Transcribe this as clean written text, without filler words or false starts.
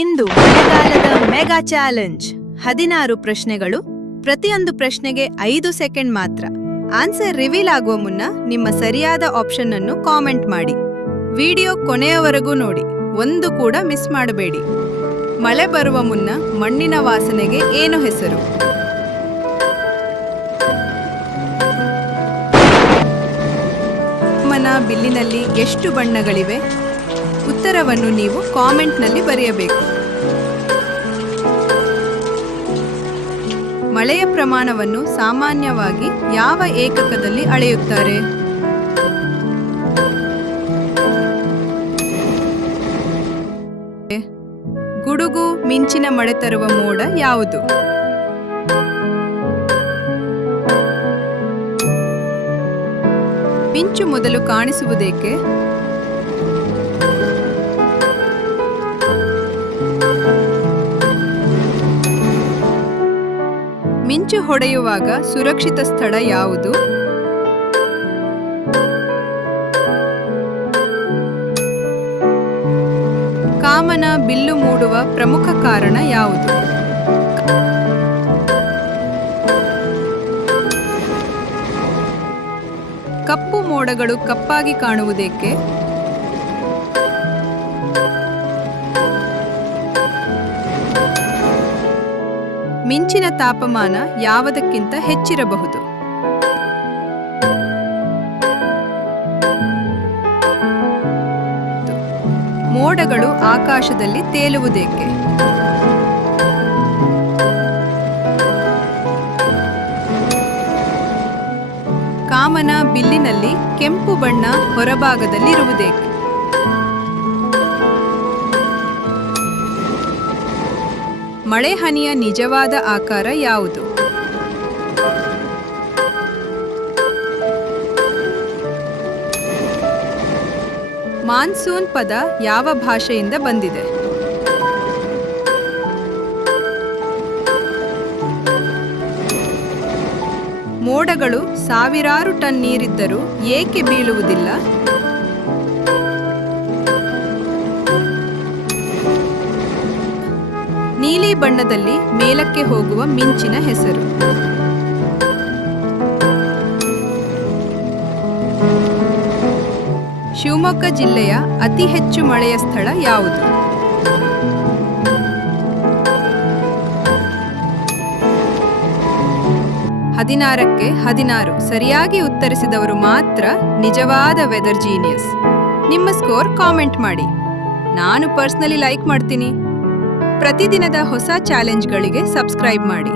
ಇಂದು ಮಳೆಗಾಲದ mega challenge 16 ಪ್ರಶ್ನೆಗಳು. ಪ್ರತಿಯೊಂದು ಪ್ರಶ್ನೆಗೆ 5 ಸೆಕೆಂಡ್ ಮಾತ್ರ. ಆನ್ಸರ್ ರಿವೀಲ್ ಆಗುವ ಮುನ್ನ ನಿಮ್ಮ ಸರಿಯಾದ ಆಪ್ಷನ್ ಅನ್ನು ಕಾಮೆಂಟ್ ಮಾಡಿ. ವಿಡಿಯೋ ಕೊನೆಯವರೆಗೂ ನೋಡಿ, ಒಂದು ಕೂಡ ಮಿಸ್ ಮಾಡಬೇಡಿ. ಮಳೆ ಬರುವ ಮುನ್ನ ಮಣ್ಣಿನ ವಾಸನೆಗೆ ಏನು ಹೆಸರು? ರಾಮನ ಬಿಲ್ಲಿನಲ್ಲಿ ಎಷ್ಟು ಬಣ್ಣಗಳಿವೆ? ಉತ್ತರವನ್ನು ನೀವು ಕಾಮೆಂಟ್ನಲ್ಲಿ ಬರೆಯಬೇಕು. ಮಳೆಯ ಪ್ರಮಾಣವನ್ನು ಸಾಮಾನ್ಯವಾಗಿ ಯಾವ ಏಕಕದಲ್ಲಿ ಅಳೆಯುತ್ತಾರೆ? ಗುಡುಗು ಮಿಂಚಿನ ಮಳೆ ತರುವ ಮೋಡ ಯಾವುದು? ಮಿಂಚು ಮೊದಲು ಕಾಣಿಸುವುದೇಕೆ? ಮಿಂಚು ಹೊಡೆಯುವಾಗ ಸುರಕ್ಷಿತ ಸ್ಥಳ ಯಾವುದು? ಕಾಮನ ಬಿಲ್ಲು ಮೂಡುವ ಪ್ರಮುಖ ಕಾರಣ ಯಾವುದು? ಕಪ್ಪು ಮೋಡಗಳು ಕಪ್ಪಾಗಿ ಕಾಣುವುದೇಕೆ? ಮಿಂಚಿನ ತಾಪಮಾನ ಯಾವುದಕ್ಕಿಂತ ಹೆಚ್ಚಿರಬಹುದು? ಮೋಡಗಳು ಆಕಾಶದಲ್ಲಿ ತೇಲುವುದೇಕೆ? ಕಾಮನ ಬಿಲ್ಲಿನಲ್ಲಿ ಕೆಂಪು ಬಣ್ಣ ಹೊರಭಾಗದಲ್ಲಿರುವುದೇಕೆ? ಮಳೆಹನಿಯ ನಿಜವಾದ ಆಕಾರ ಯಾವುದು? ಮಾನ್ಸೂನ್ ಪದ ಯಾವ ಭಾಷೆಯಿಂದ ಬಂದಿದೆ? ಮೋಡಗಳು ಸಾವಿರಾರು ಟನ್ ನೀರಿದ್ದರೂ ಏಕೆ ಬೀಳುವುದಿಲ್ಲ? ನೀಲಿ ಬಣ್ಣದಲ್ಲಿ ಮೇಲಕ್ಕೆ ಹೋಗುವ ಮಿಂಚಿನ ಹೆಸರು? ಶಿವಮೊಗ್ಗ ಜಿಲ್ಲೆಯ ಅತಿ ಹೆಚ್ಚು ಮಳೆಯ ಸ್ಥಳ ಯಾವುದು? ಹದಿನಾರಕ್ಕೆ 16 ಸರಿಯಾಗಿ ಉತ್ತರಿಸಿದವರು ಮಾತ್ರ ನಿಜವಾದ ವೆದರ್ ಜೀನಿಯಸ್. ನಿಮ್ಮ ಸ್ಕೋರ್ ಕಾಮೆಂಟ್ ಮಾಡಿ, ನಾನು ಪರ್ಸನಲಿ ಲೈಕ್ ಮಾಡ್ತೀನಿ. ಪ್ರತಿದಿನದ ಹೊಸ ಚಾಲೆಂಜ್ಗಳಿಗೆ ಸಬ್ಸ್ಕ್ರೈಬ್ ಮಾಡಿ.